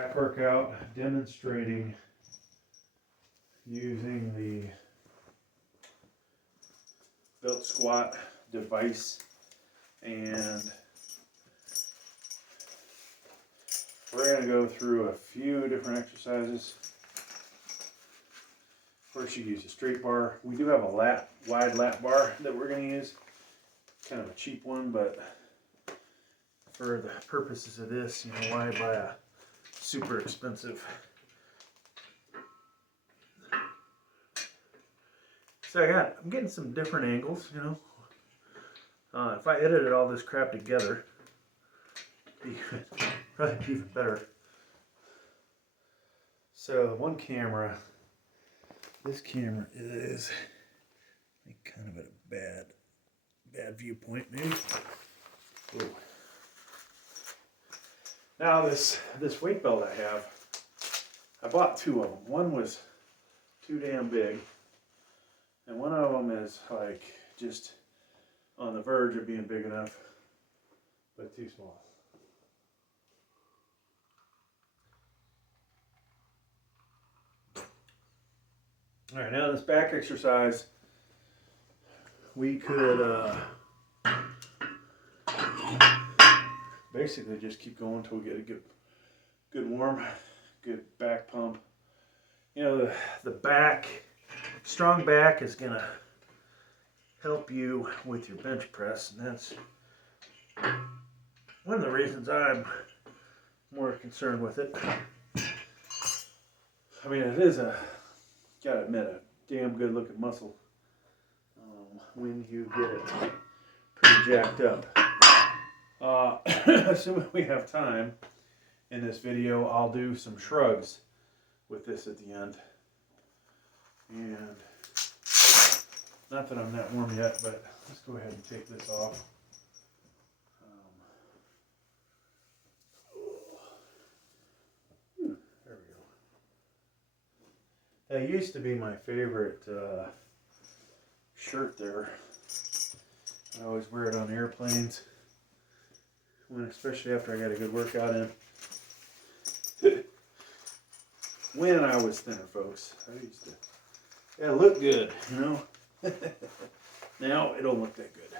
Back workout demonstrating using the Built Squat device, and we're going to go through a few different exercises. First, you use a straight bar. We do have a wide lat bar that we're going to use, kind of a cheap one, but for the purposes of this, you know, why buy a super expensive? So I'm getting some different angles, you know. If I edited all this crap together, it'd be probably be even better. So one camera, this camera is kind of at a bad viewpoint, maybe. Ooh. Now this weight belt I bought two of them. One was too damn big, and one of them is like just on the verge of being big enough, but too small. All right, now this back exercise, we could basically just keep going until we get a good warm, good back pump. You know, the back, strong back is gonna help you with your bench press, and that's one of the reasons I'm more concerned with it. I mean, it is gotta admit, a damn good looking muscle when you get it pretty jacked up. Assuming we have time in this video, I'll do some shrugs with this at the end. And not that I'm that warm yet, but let's go ahead and take this off. There we go. That used to be my favorite shirt there. I always wear it on airplanes, especially after I got a good workout in. When I was thinner, folks, I used to, yeah, look good, you know. Now it don't look that good.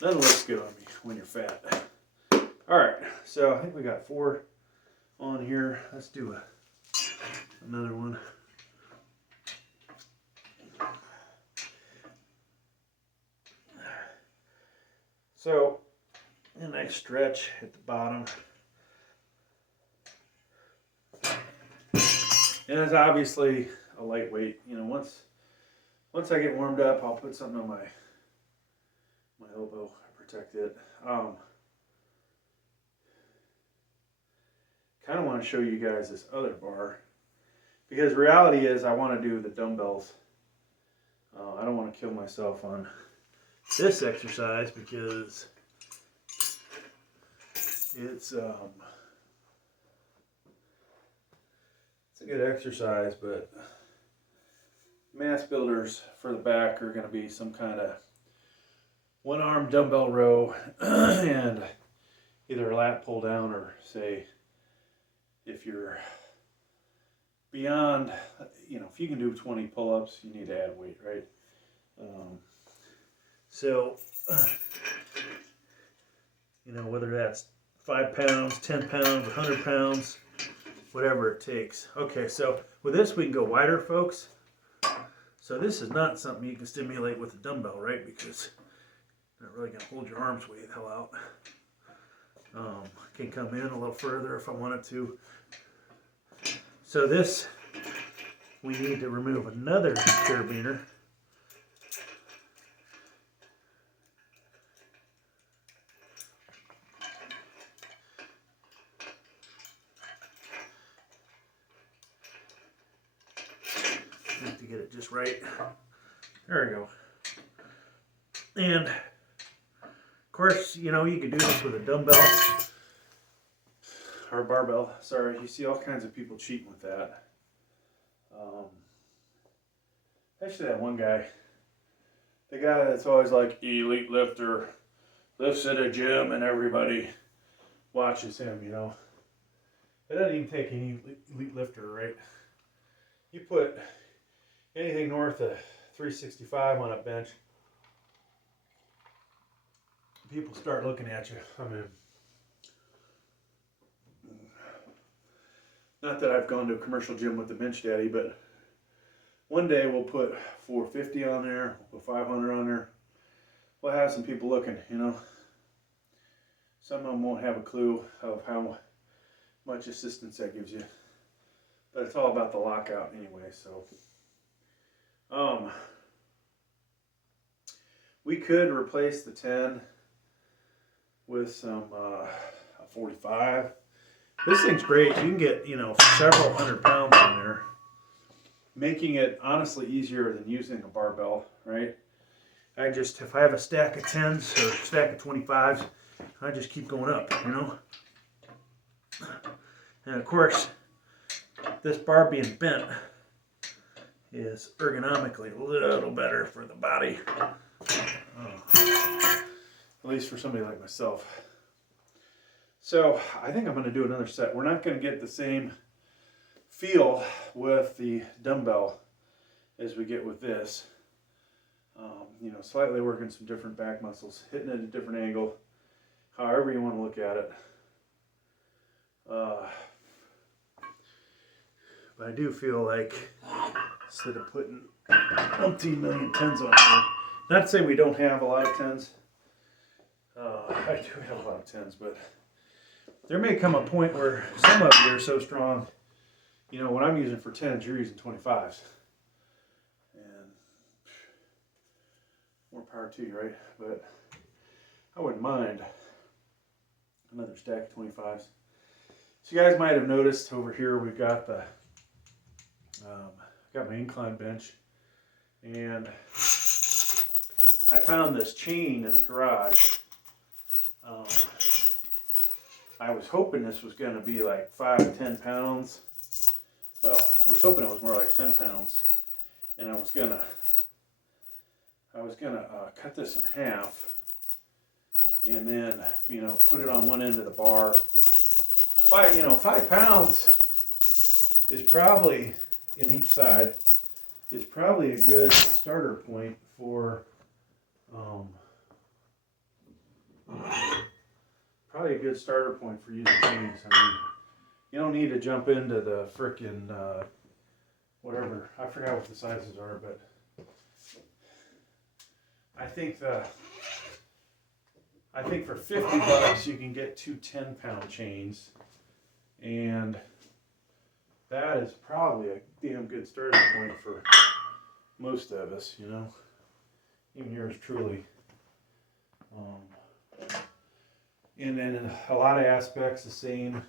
Nothing looks good on me when you're fat. All right, so I think we got 4 on here. Let's do another one. So, a nice stretch at the bottom. And it's obviously a lightweight. You know, once I get warmed up, I'll put something on my elbow to protect it. Kind of want to show you guys this other bar, because reality is I want to do the dumbbells. I don't want to kill myself on this exercise because it's a good exercise, but mass builders for the back are going to be some kind of one-arm dumbbell row and either a lat pull down, or say if you're beyond, you know, if you can do 20 pull-ups, you need to add weight, right? So, you know, whether that's 5 pounds, 10 pounds, 100 pounds, whatever it takes. Okay, so with this we can go wider, folks. So this is not something you can stimulate with a dumbbell, right? Because you're not really going to hold your arms way the hell out. I can come in a little further if I wanted to. So this, we need to remove another carabiner. Have to get it just right. There we go. And of course, you know, you can do this with a dumbbell or a barbell. Sorry, you see all kinds of people cheating with that. Actually, that one guy, the guy that's always like elite lifter, lifts at a gym and everybody watches him, you know. It doesn't even take any elite lifter, right? You put anything north of 365 on a bench, people start looking at you. I mean, not that I've gone to a commercial gym with the bench daddy, but one day we'll put 450 on there, we'll put 500 on there. We'll have some people looking, you know. Some of them won't have a clue of how much assistance that gives you. But it's all about the lockout anyway, so. We could replace the 10 with some 45. This thing's great. You can get, you know, several hundred pounds on there, making it honestly easier than using a barbell, right? If I have a stack of 10s or a stack of 25s, I just keep going up, you know? And of course, this bar being bent is ergonomically a little better for the body. At least for somebody like myself. So I think I'm going to do another set. We're not going to get the same feel with the dumbbell as we get with this. You know, slightly working some different back muscles, hitting it at a different angle, however you want to look at it. But I do feel like instead of putting umpteen million 10s on here, not to say we don't have a lot of 10s. I do have a lot of 10s, but there may come a point where some of you are so strong, you know, what I'm using for 10s, you're using 25s. And more power to you, right? But I wouldn't mind another stack of 25s. So you guys might have noticed over here we've got the got my incline bench, and I found this chain in the garage. I was hoping this was going to be like 5 to 10 pounds. Well, I was hoping it was more like 10 pounds, and I was gonna cut this in half, and then, you know, put it on one end of the bar. 5 pounds is probably in each side is probably a good starter point for using chains. I mean, you don't need to jump into the frickin' whatever. I forgot what the sizes are, but I think for $50 you can get 2 10-pound chains, and that is probably a damn good starting point for most of us, you know, even yours truly. And then in a lot of aspects, the same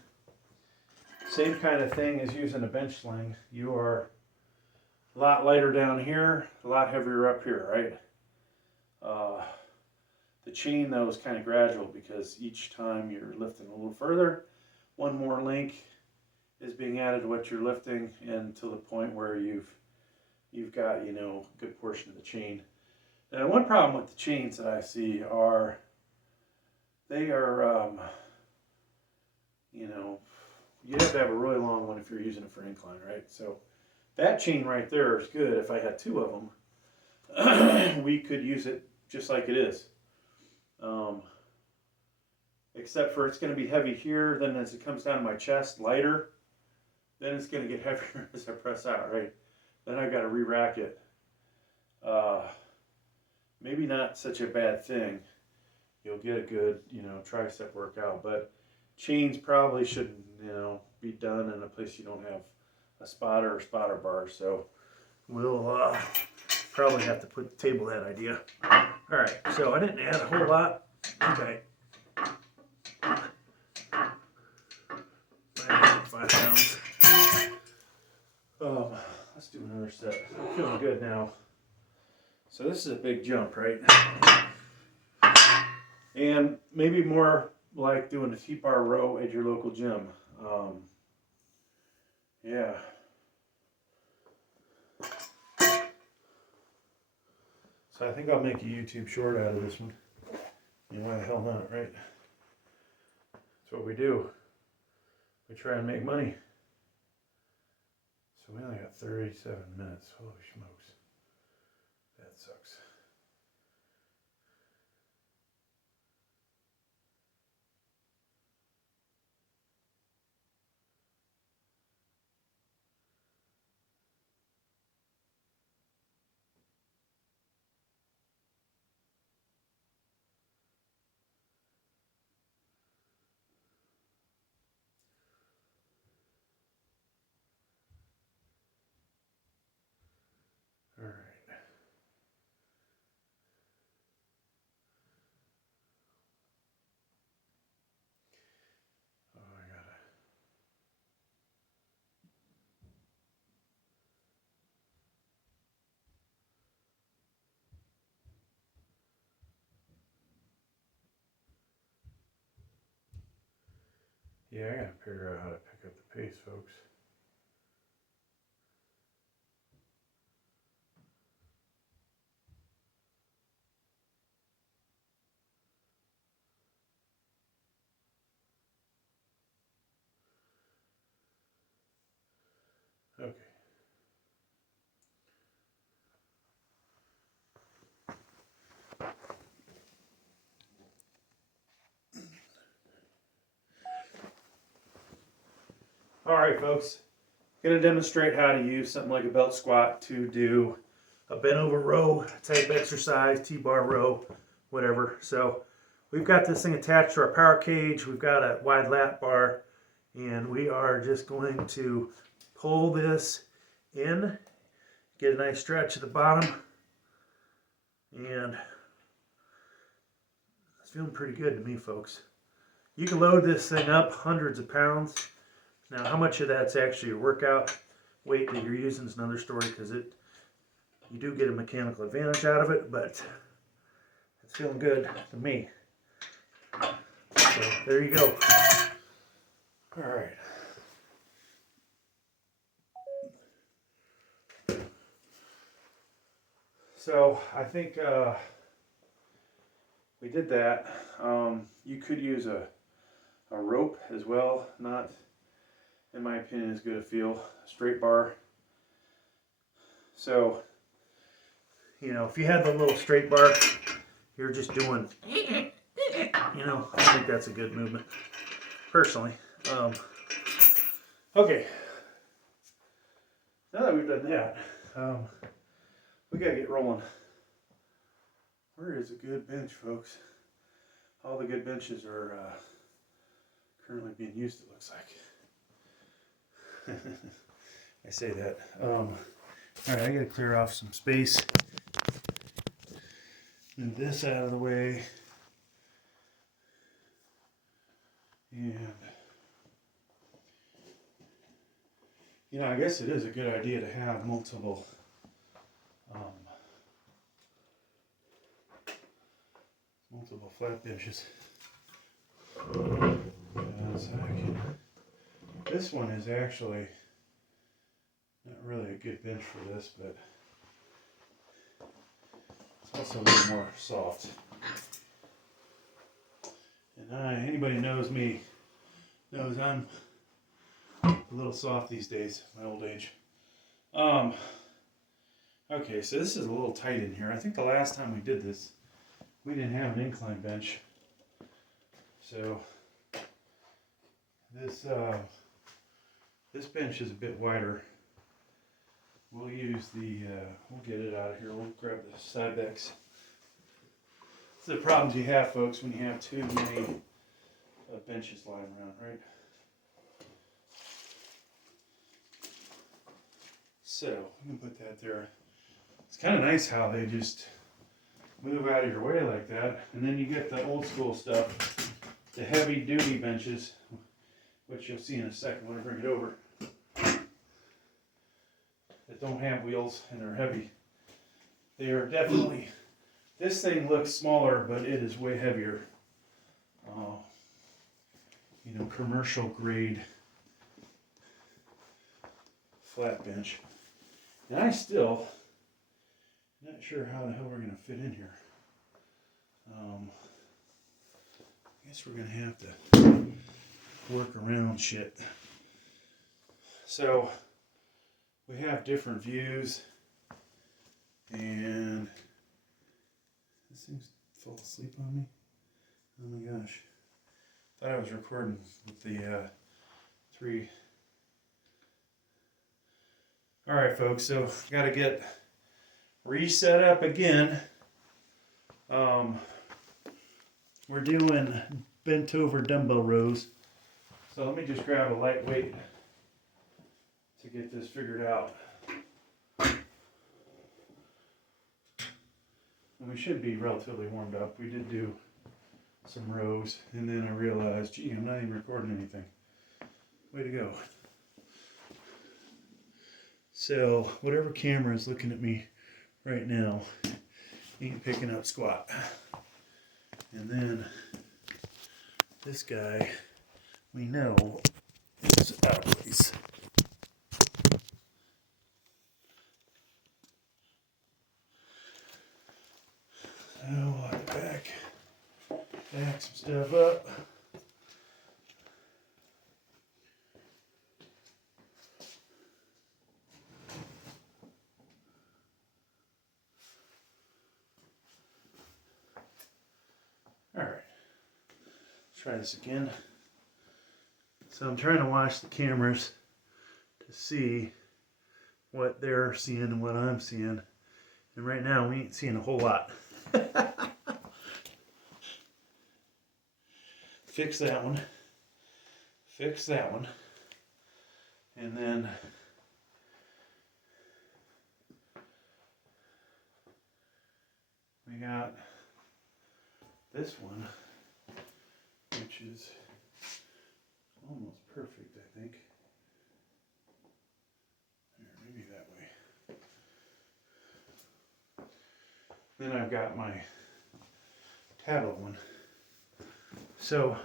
kind of thing as using a bench sling. You are a lot lighter down here, a lot heavier up here, right? The chain, though, is kind of gradual because each time you're lifting a little further, one more link is being added to what you're lifting, and to the point where you've got, you know, a good portion of the chain. Now, one problem with the chains that I see are they are, you know, you have to have a really long one if you're using it for incline, right? So that chain right there is good. If I had 2 of them, we could use it just like it is. Except for it's going to be heavy here, then as it comes down to my chest, lighter, then it's going to get heavier as I press out, right? Then I've got to re-rack it. Maybe not such a bad thing. You'll get a good, you know, tricep workout, but chains probably shouldn't, you know, be done in a place you don't have a spotter or spotter bar. So we'll probably have to table that idea. All right, so I didn't add a whole lot. Okay. 5 pounds. Let's do another set. I'm feeling good now. So this is a big jump, right? And maybe more like doing a T-bar row at your local gym. Yeah. So I think I'll make a YouTube short out of this one. You know, why the hell not, right? That's what we do. We try and make money. So we only got 37 minutes. Holy smokes. That sucks. All right. Oh, I gotta. Yeah, I gotta figure out how to pick up the pace, folks. Okay. All right, folks. Going to demonstrate how to use something like a belt squat to do a bent over row type exercise, T-bar row, whatever. So we've got this thing attached to our power cage. We've got a wide lat bar, and we are just going to pull this in, get a nice stretch at the bottom, and it's feeling pretty good to me, folks. You can load this thing up hundreds of pounds. Now, how much of that's actually your workout weight that you're using is another story, because you do get a mechanical advantage out of it, but it's feeling good to me. So there you go. All right. So I think we did that. You could use a rope as well. Not, in my opinion, as good a feel. Straight bar. So, you know, if you had the little straight bar, you're just doing, you know, I think that's a good movement, personally. Okay. Now that we've done that, we gotta get rolling. Where is a good bench, folks? All the good benches are currently being used, it looks like. I say that. All right, I gotta clear off some space. Move this out of the way. And, you know, I guess it is a good idea to have multiple flat benches. This one is actually not really a good bench for this, but it's also a little more soft. And anybody knows me knows I'm a little soft these days, my old age. Okay, so this is a little tight in here. I think the last time we did this, we didn't have an incline bench. So this bench is a bit wider. We'll use we'll get it out of here. We'll grab the side backs. It's the problems you have, folks, when you have too many benches lying around, right? So, I'm going to put that there. It's kind of nice how they just move out of your way like that. And then you get the old school stuff, the heavy duty benches, which you'll see in a second when I bring it over, that don't have wheels and are heavy. They are definitely, this thing looks smaller, but it is way heavier. You know, commercial grade flat bench. And I still not sure how the hell we're going to fit in here. I guess we're going to have to work around shit. So we have different views, and this thing's fall asleep on me. Oh my gosh. Thought I was recording with the 3. Alright folks, so gotta get reset up again. We're doing bent over dumbbell rows. So let me just grab a lightweight to get this figured out. And we should be relatively warmed up. We did do some rows, and then I realized, gee, I'm not even recording anything. Way to go. So whatever camera is looking at me right now ain't picking up squat. And then this guy, we know, is out of place. So I'll have to back some stuff up. Alright, let's try this again. So I'm trying to watch the cameras to see what they're seeing and what I'm seeing. And right now we ain't seeing a whole lot. Fix that one. Fix that one. And then we got this one, which is almost perfect, I think. There, maybe that way. Then I've got my tablet one. So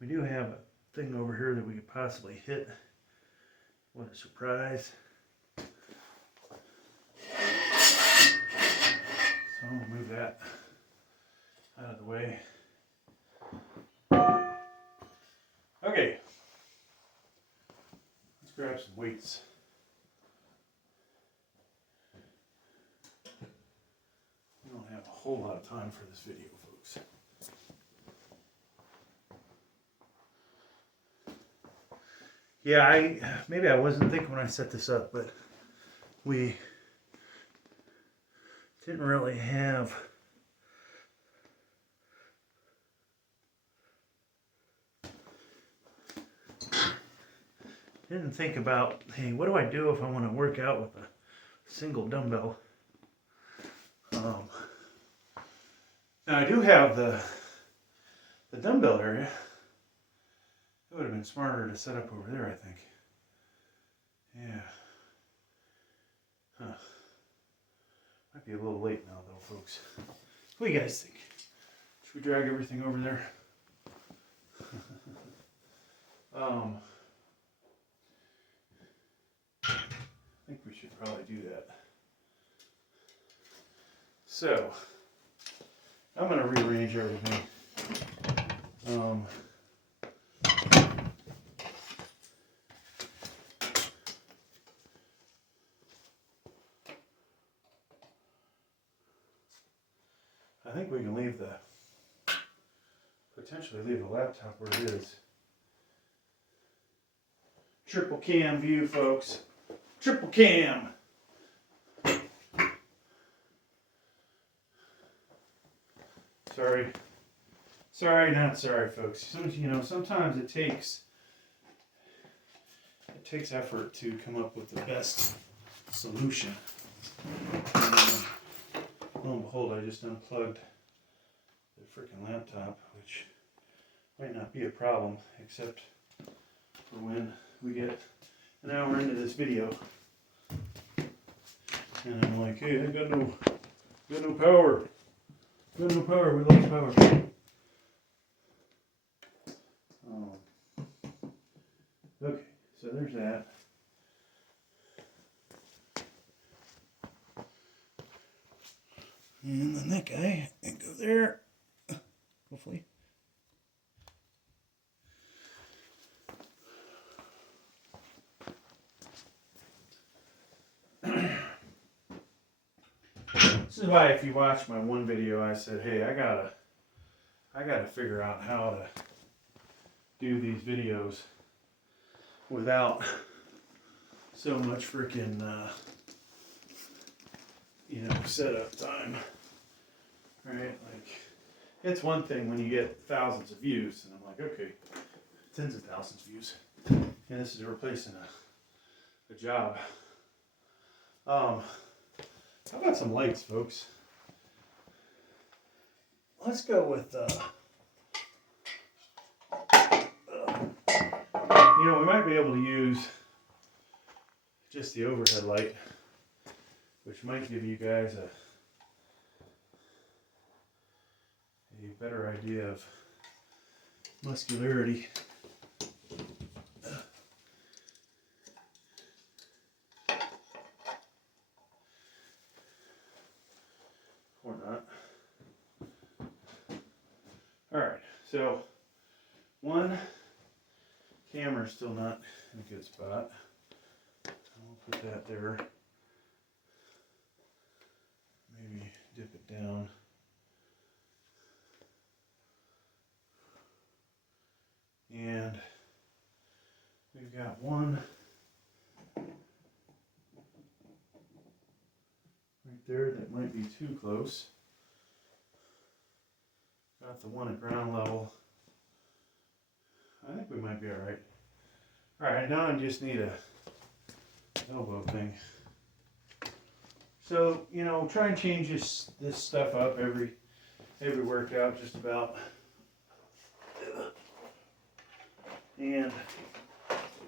we do have a thing over here that we could possibly hit. What a surprise. So I'm going to move that out of the way. Okay. Let's grab some weights. We don't have a whole lot of time for this video, folks. Yeah, maybe I wasn't thinking when I set this up, but we didn't really have didn't think about, hey, what do I do if I want to work out with a single dumbbell? Now I do have the dumbbell area. It would have been smarter to set up over there, I think. Yeah. Huh. Might be a little late now, though, folks. What do you guys think? Should we drag everything over there? I think we should probably do that. So, I'm going to rearrange everything. I think we can potentially leave the laptop where it is. Triple cam view, folks. Triple cam. Sorry, not sorry, folks. Sometimes it takes effort to come up with the best solution. Lo and behold, I just unplugged the freaking laptop, which might not be a problem, except for when we get an hour into this video, and I'm like, hey, I got no power. Got no power. We lost power. Okay, so there's that. And then that guy can go there. Hopefully. This is why if you watch my one video, I said, hey, I gotta figure out how to do these videos without so much freaking, you know, setup time, right? Like, it's one thing when you get thousands of views, and I'm like, okay, tens of thousands of views, and this is replacing a job. How about some lights, folks? Let's go with, you know, we might be able to use just the overhead light, which might give you guys a better idea of muscularity. Or not. Alright, so one camera's still not in a good spot. I'll put that there. Maybe dip it down. And we've got one right there that might be too close. Got the one at ground level. I think we might be alright. Alright, now I just need a elbow thing. So, you know, try and change this stuff up every workout just about. And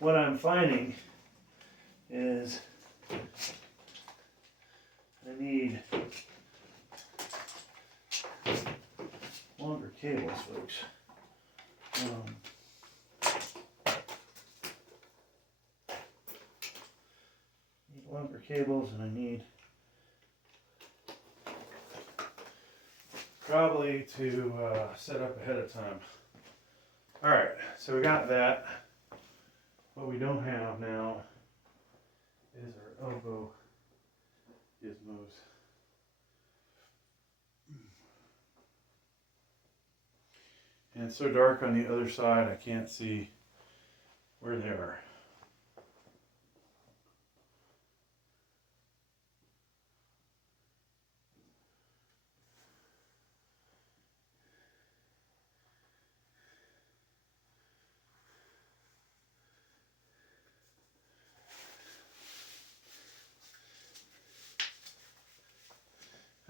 what I'm finding is I need longer cables, folks. Need longer cables, and I need probably to set up ahead of time. All right, so we got that. What we don't have now is our elbow gizmos. And it's so dark on the other side, I can't see where they are.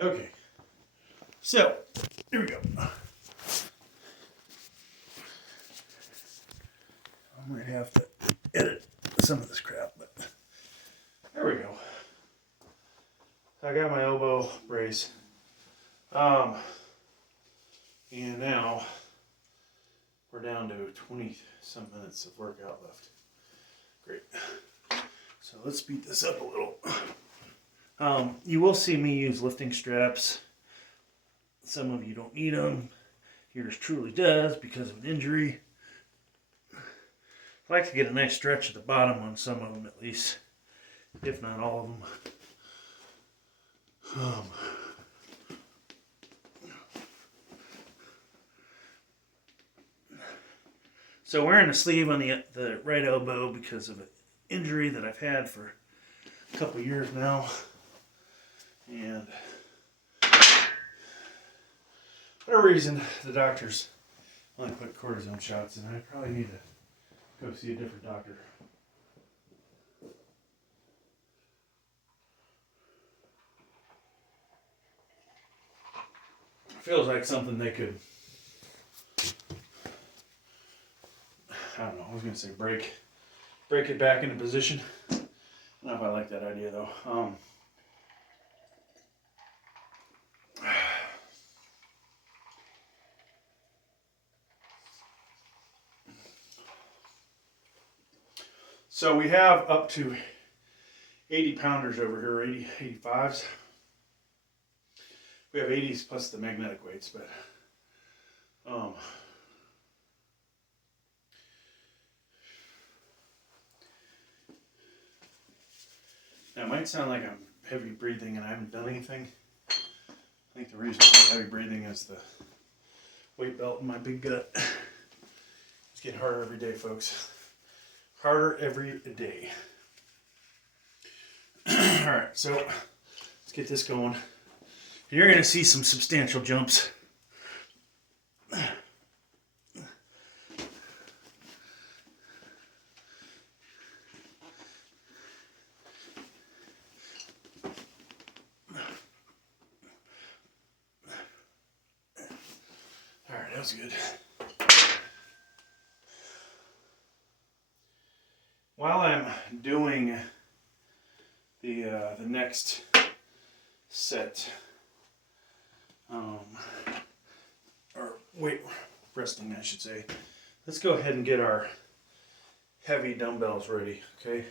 Okay, so here we go. I might have to edit some of this crap, but there we go. I got my elbow brace. And now we're down to 20 some minutes of workout left. Great. So let's speed this up a little. You will see me use lifting straps. Some of you don't need them. Yours truly does because of an injury. I like to get a nice stretch at the bottom on some of them at least, if not all of them. So wearing a sleeve on the right elbow because of an injury that I've had for a couple years now. And for whatever reason, the doctors only put cortisone shots in. I probably need to go see a different doctor. Feels like something they could, I don't know, I was going to say break it back into position. I don't know if I like that idea though. So we have up to 80 pounders over here, 85s. We have 80s plus the magnetic weights, but now it might sound like I'm heavy breathing and I haven't done anything, think the reason for heavy breathing is the weight belt in my big gut. It's getting harder every day, folks. Harder every day. Alright, so let's get this going. You're going to see some substantial jumps. Alright, that was good. While I'm doing the next set, or weight resting, I should say, let's go ahead and get our heavy dumbbells ready, okay?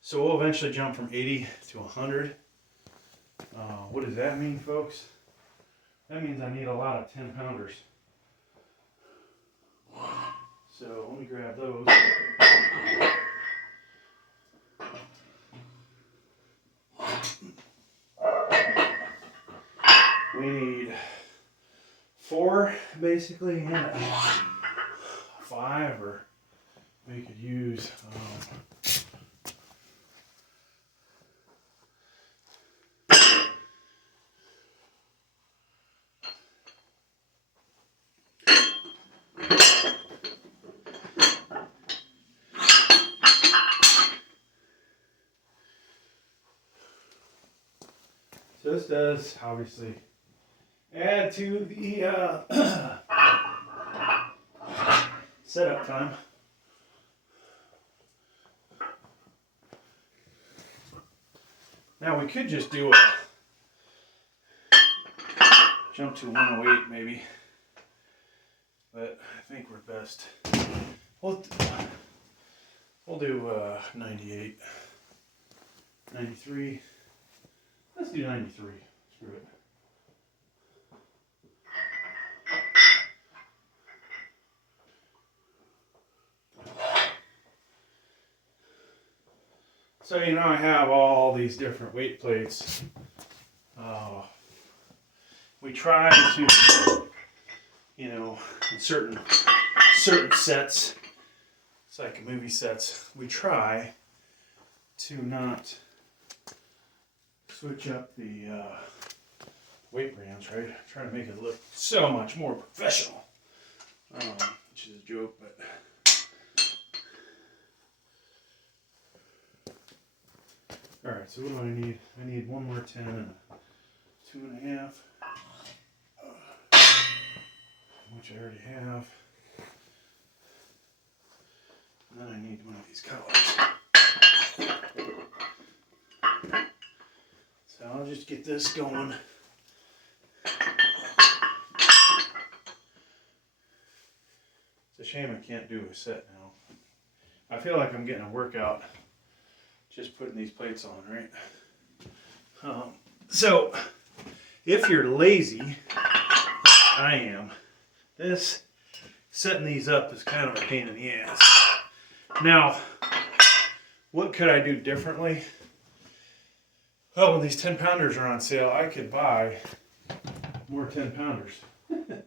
So we'll eventually jump from 80 to 100. What does that mean, folks? That means I need a lot of 10 pounders. So let me grab those. We need 4 basically, and 5, or we could use so this does obviously add to the setup time. Now we could just do a jump to 108 maybe, but I think we're best. We'll do 98, 93. Let's do 93. Screw it. So you know I have all these different weight plates. We try to, you know, in certain sets, it's like movie sets, we try to not switch up the weight brands, right? Try to make it look so much more professional, which is a joke, but. Alright, so what do I need? I need one more 10 and a 2.5, which I already have. And then I need one of these colors. So I'll just get this going. It's a shame I can't do a set now. I feel like I'm getting a workout just putting these plates on, right? So, if you're lazy, like I am, setting these up is kind of a pain in the ass. Now, what could I do differently? Oh, when these 10 pounders are on sale, I could buy more 10 pounders. Then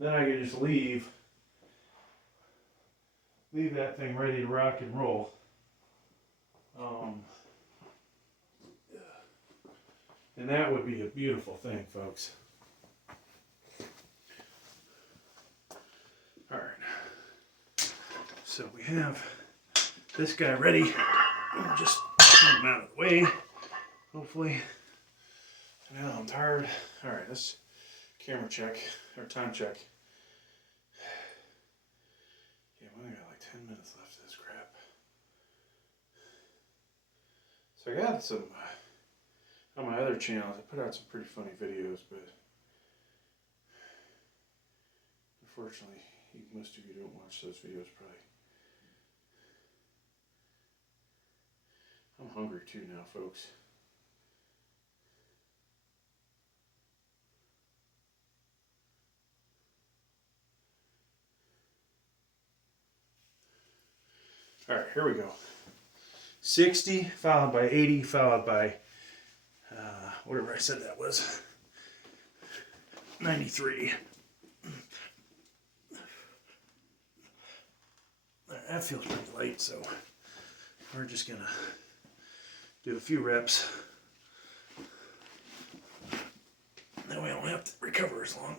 I could just leave that thing ready to rock and roll. And that would be a beautiful thing, folks. Alright. So we have this guy ready. I'll just move him out of the way, hopefully. Now I'm tired. Alright, let's camera check, or time check. Yeah, we only got like 10 minutes left of this crap. So I got some, on my other channels, I put out some pretty funny videos, but unfortunately, most of you don't watch those videos probably. I'm hungry too now, folks. All right, here we go. 60 followed by 80 followed by whatever I said that was. 93. That feels pretty light, so we're just gonna do a few reps. Then we don't have to recover as long.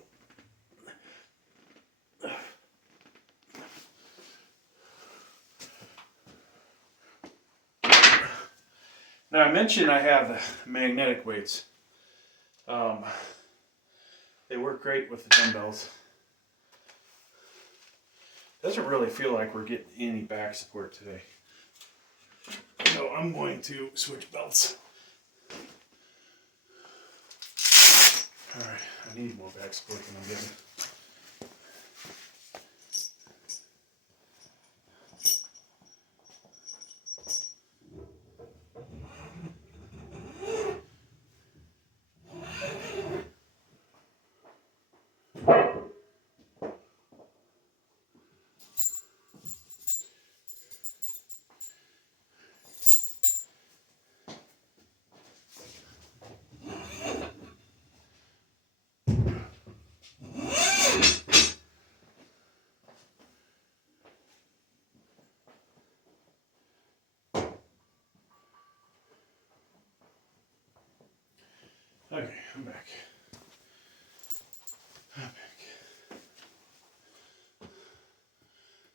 Now I mentioned I have the magnetic weights. They work great with the dumbbells. Doesn't really feel like we're getting any back support today. So I'm going to switch belts. Alright, I need more back support than I'm getting. Okay, I'm back.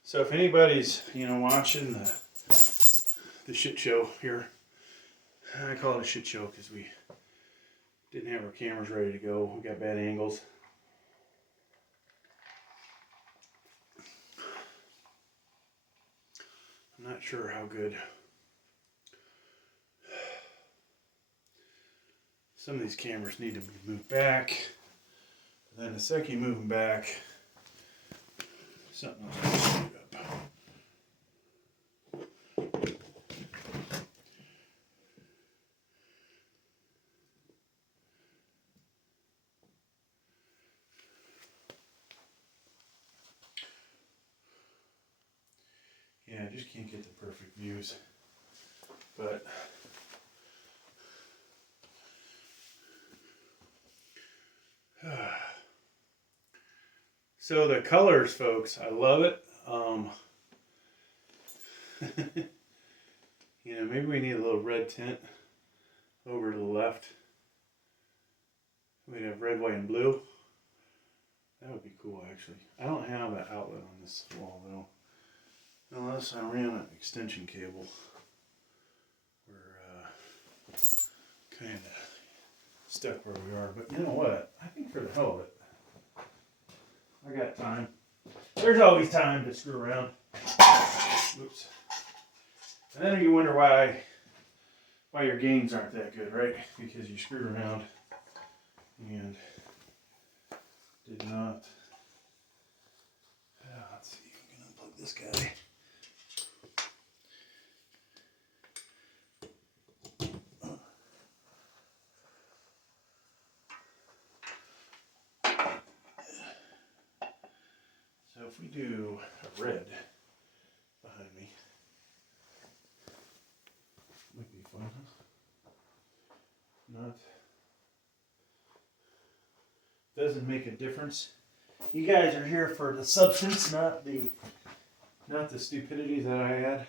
So if anybody's, watching the shit show here, I call it a shit show because we didn't have our cameras ready to go. We got bad angles. I'm not sure how good some of these cameras need to be moved back. And then the second you move them back, something else will screw up. Yeah, I just can't get the perfect views. But so the colors, folks, I love it. Maybe we need a little red tint over to the left. We'd have red, white, and blue. That would be cool, actually. I don't have an outlet on this wall, though. Unless I ran an extension cable. We're kind of stuck where we are. But you know what? I think for the hell of it, I got time. There's always time to screw around. Oops. And then you wonder why your gains aren't that good, right? Because you screwed around and did not. Let's see, I'm gonna unplug this guy. So if we do a red behind me, might be fun, huh? Not. Doesn't make a difference. You guys are here for the substance, not the stupidity that I had.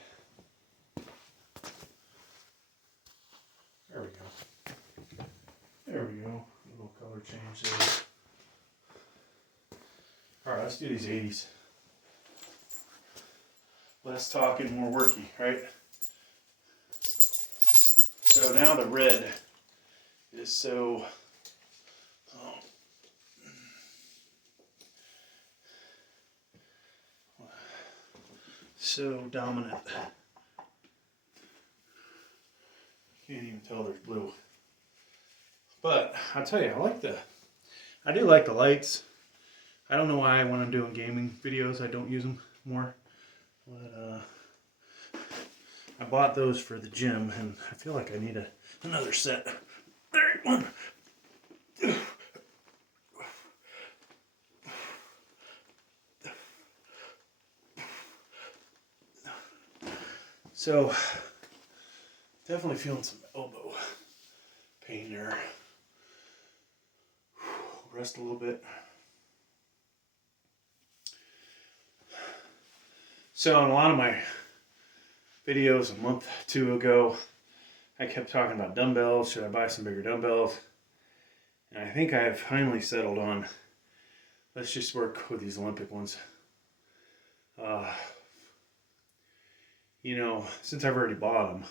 There we go. There we go. A little color change there. Alright, let's do these 80s. Less talking, more worky, right? So now the red is so dominant. Can't even tell there's blue. But I'll tell you, I do like the lights. I don't know why when I'm doing gaming videos I don't use them more. But I bought those for the gym and I feel like I need another set. There, one. So, definitely feeling some elbow pain there. rest a little bit. So in a lot of my videos a month, 2 ago, I kept talking about dumbbells. Should I buy some bigger dumbbells? And I think I've finally settled on, let's just work with these Olympic ones. You know, since I've already bought them,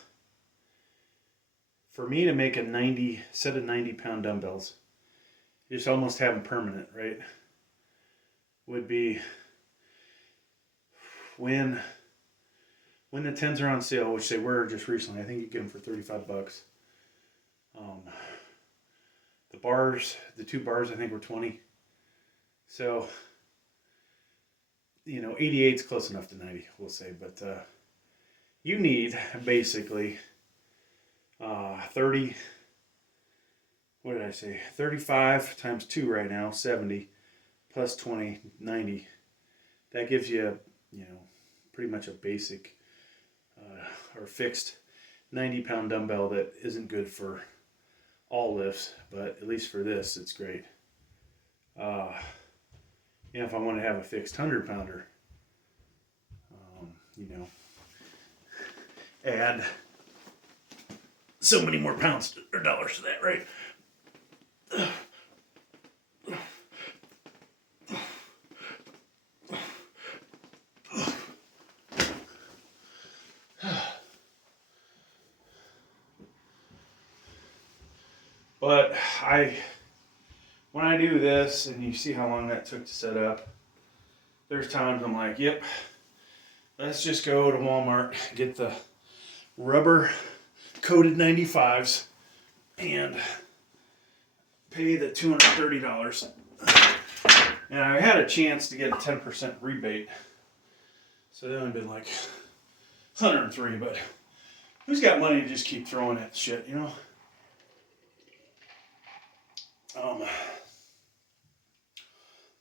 for me to make a 90 set of 90-pound dumbbells, just almost have them permanent, right? Would be when the 10s are on sale, which they were just recently. I think you get them for $35. The bars, the 2 bars, I think were 20. So, you know, 88 is close enough to 90, we'll say. But you need basically 30. What did I say? 35 times 2 right now, 70, plus 20, 90. That gives you, you know, pretty much a basic or fixed 90-pound dumbbell that isn't good for all lifts, but at least for this, it's great. You know, if I want to have a fixed 100-pounder, you know, add so many more pounds or dollars to that, right? But when I do this, and you see how long that took to set up, there's times I'm like, yep, let's just go to Walmart, get the rubber coated 95s and pay the $230. And I had a chance to get a 10% rebate, so that would have been like 103, but who's got money to just keep throwing at shit, you know?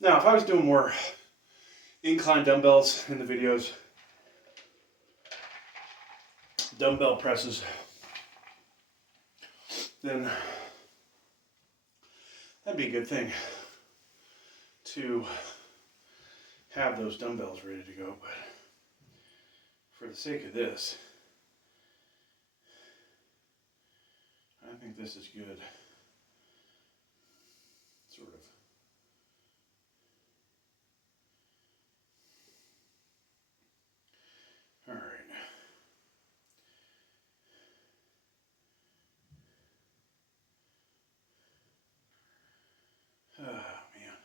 Now, if I was doing more incline dumbbells in the videos, dumbbell presses, then that'd be a good thing to have those dumbbells ready to go. But for the sake of this, I think this is good. Sort of. All right. Oh, man.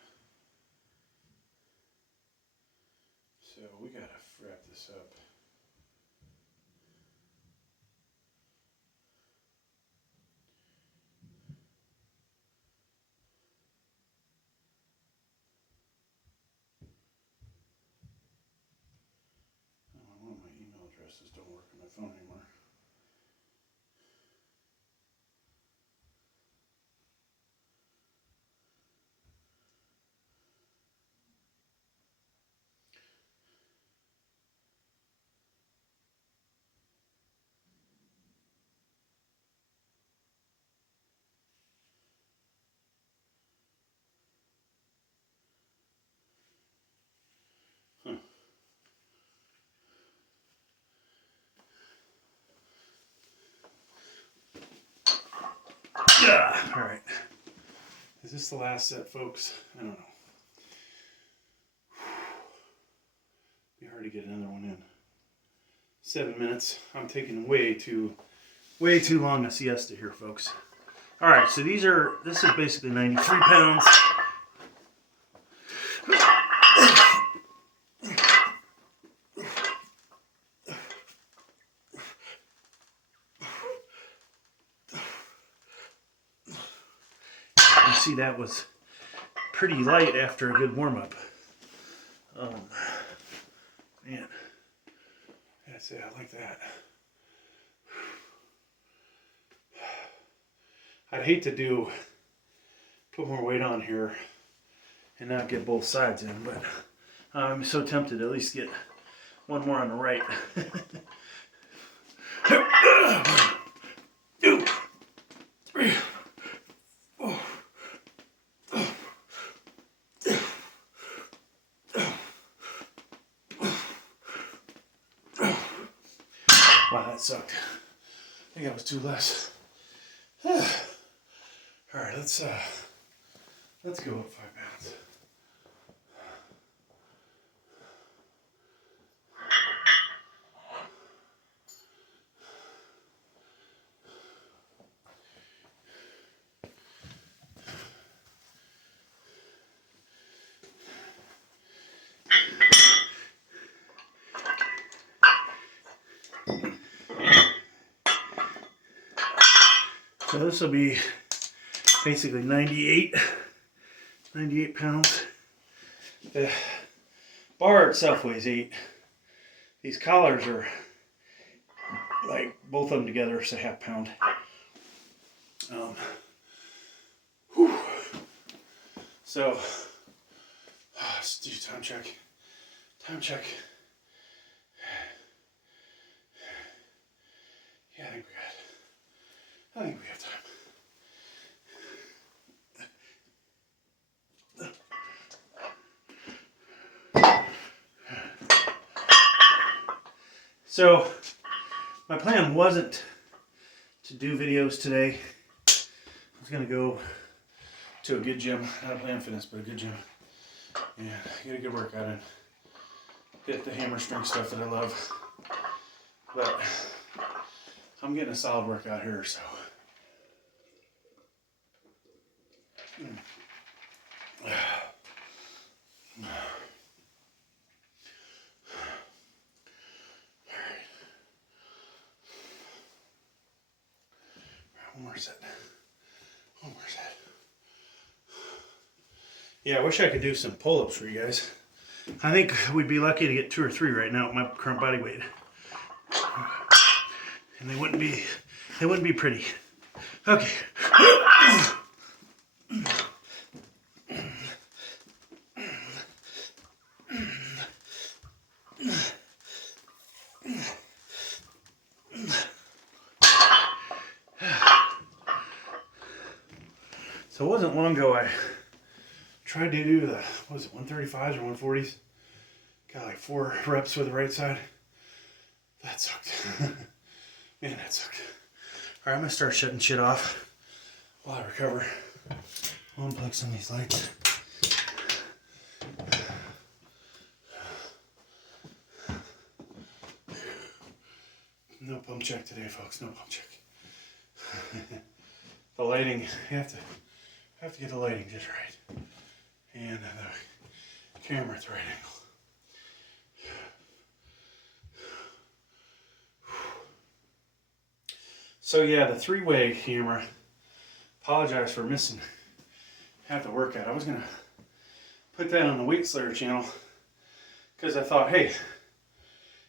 So we gotta wrap this up. Oh, one of my email addresses don't work on my phone anymore. Yeah. All right. Is this the last set, folks? I don't know. Be hard to get another one in. 7 minutes. I'm taking way too long a siesta here, folks. All right. So this is basically 93 pounds. You see, that was pretty light after a good warm-up. Man, that's it. I like that. I'd hate to put more weight on here and not get both sides in, but I'm so tempted to at least get one more on the right. 2, 3, 4, Wow, that sucked. I think that was 2 less. All right, let's go up 5 pounds. So this will be basically 98 pounds. The bar itself weighs 8. These collars are like both of them together, it's a half pound. So let's do time check. Time check. Yeah, I think we have time. So my plan wasn't to do videos today. I was gonna go to a good gym, not a Planet Fitness, but a good gym, and get a good workout in. Get the hammer strength stuff that I love. But I'm getting a solid workout here, so. One more set. Yeah, I wish I could do some pull-ups for you guys. I think we'd be lucky to get 2 or 3 right now at my current body weight. And they wouldn't be pretty. Okay. So it wasn't long ago I tried to do the, what was it, 135s or 140s? Got like 4 reps with the right side. That sucked. Man, that sucked. All right, I'm gonna start shutting shit off while I recover. I'll unplug some of these lights. No pump check today, folks. No pump check. The lighting, you have to get the lighting just right, and the camera at the right angle. So yeah, the 3-way camera. Apologize for missing half the workout. I was gonna put that on the Weight Slayer channel because I thought, hey,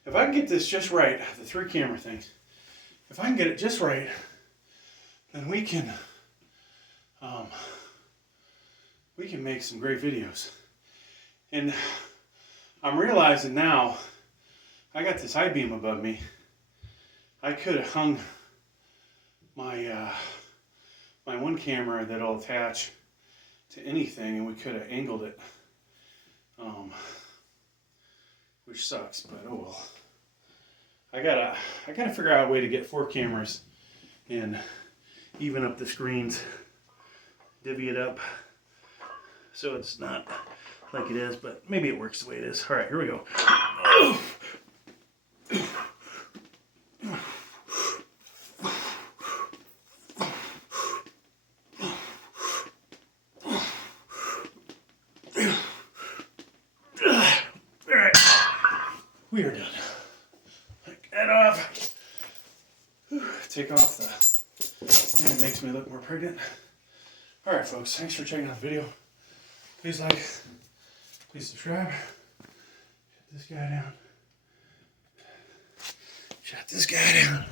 if I can get this just right, the 3 camera thing, if I can get it just right, then we can make some great videos. And I'm realizing now, I got this I-beam above me. I could have hung my my one camera that'll attach to anything, and we could have angled it, which sucks, but oh well. I gotta figure out a way to get 4 cameras and even up the screens, divvy it up so it's not like it is, but maybe it works the way it is. All right, here we go. We are done. Take that off. Take off the, and it makes me look more pregnant. All right, folks, thanks for checking out the video. Please like, please subscribe. Shut this guy down. Shut this guy down.